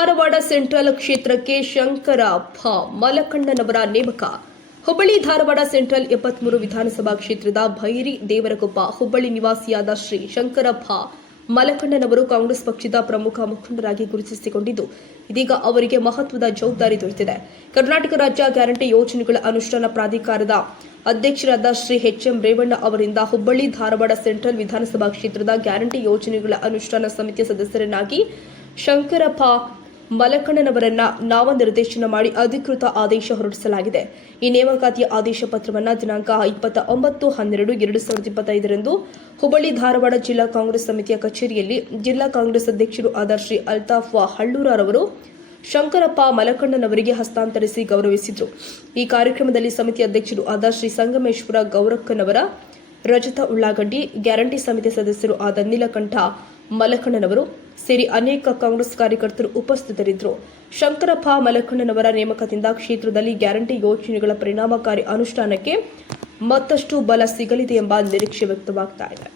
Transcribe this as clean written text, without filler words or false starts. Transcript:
Dharwad central ಕ್ಷೇತ್ರಕ್ಕೆ ಶಂಕರಪ್ಪ ಮಲಕಣ್ಣನವರ ನೇಮಕ. Hubballi Dharwad central 73 ವಿಧಾನಸಭಾ ಕ್ಷೇತ್ರದ ಭೈರಿ ದೇವರಕೊಪ್ಪ ಹುಬ್ಬಳ್ಳಿ ನಿವಾಸಿಯಾದ ಶ್ರೀ ಶಂಕರಪ್ಪ ಮಲಕಣ್ಣನವರು ಕಾಂಗ್ರೆಸ್ ಪಕ್ಷದ ಪ್ರಮುಖ ಮುಖಂಡರಾಗಿ ಗುರುತಿಸಿಕೊಂಡಿದ್ದು, ಇದೀಗ ಅವರಿಗೆ ಮಹತ್ವದ ಜವಾಬ್ದಾರಿ ದೊರೆತಿದೆ. ಕರ್ನಾಟಕ ರಾಜ್ಯ ಗ್ಯಾರಂಟಿ ಯೋಜನೆಗಳ ಅನುಷ್ಠಾನ ಪ್ರಾಧಿಕಾರದ ಅಧ್ಯಕ್ಷರಾದ ಶ್ರೀ ಎಚ್.ಎಂ. ರೇವಣ್ಣ ಅವರಿಂದ ಹುಬ್ಬಳ್ಳಿ ಧಾರವಾಡ ಸೆಂಟ್ರಲ್ ವಿಧಾನಸಭಾ ಕ್ಷೇತ್ರದ ಗ್ಯಾರಂಟಿ ಯೋಜನೆಗಳ ಅನುಷ್ಠಾನ ಸಮಿತಿಯ ಸದಸ್ಯರನ್ನಾಗಿ ಶಂಕರಪ್ಪ ಮಲಕಣ್ಣನವರನ್ನ ನಾಮನಿರ್ದೇಶನ ಮಾಡಿ ಅಧಿಕೃತ ಆದೇಶ ಹೊರಡಿಸಲಾಗಿದೆ. ಈ ನೇಮಕಾತಿಯ ಆದೇಶ ಪತ್ರವನ್ನು ದಿನಾಂಕ 29/12/2025 ಹುಬ್ಬಳ್ಳಿ ಧಾರವಾಡ ಜಿಲ್ಲಾ ಕಾಂಗ್ರೆಸ್ ಸಮಿತಿಯ ಕಚೇರಿಯಲ್ಲಿ ಜಿಲ್ಲಾ ಕಾಂಗ್ರೆಸ್ ಅಧ್ಯಕ್ಷರು ಆದ ಶ್ರೀ ಅಲ್ತಾಫ್ ಹಳ್ಳೂರರವರು ಶಂಕರಪ್ಪ ಮಲಕಣ್ಣನವರಿಗೆ ಹಸ್ತಾಂತರಿಸಿ ಗೌರವಿಸಿದರು. ಈ ಕಾರ್ಯಕ್ರಮದಲ್ಲಿ ಸಮಿತಿ ಅಧ್ಯಕ್ಷರು ಆದ ಶ್ರೀ ಸಂಗಮೇಶ್ವರ ಗೌರಕ್ಕನವರ, ರಜತ ಉಳ್ಳಾಗಡ್ಡಿ, ಗ್ಯಾರಂಟಿ ಸಮಿತಿ ಸದಸ್ಯರು ಆದ ನೀಲಕಂಠ ಮಲಕಣ್ಣನವರು ಸೇರಿ ಅನೇಕ ಕಾಂಗ್ರೆಸ್ ಕಾರ್ಯಕರ್ತರು ಉಪಸ್ಥಿತರಿದ್ದರು. ಶಂಕರಪ್ಪ ಮಲಕಣ್ಣನವರ ನೇಮಕದಿಂದ ಕ್ಷೇತ್ರದಲ್ಲಿ ಗ್ಯಾರಂಟಿ ಯೋಜನೆಗಳ ಪರಿಣಾಮಕಾರಿ ಅನುಷ್ಠಾನಕ್ಕೆ ಮತ್ತಷ್ಟು ಬಲ ಸಿಗಲಿದೆ ಎಂಬ ನಿರೀಕ್ಷೆ ವ್ಯಕ್ತವಾಗ್ತಾ ಇದೆ.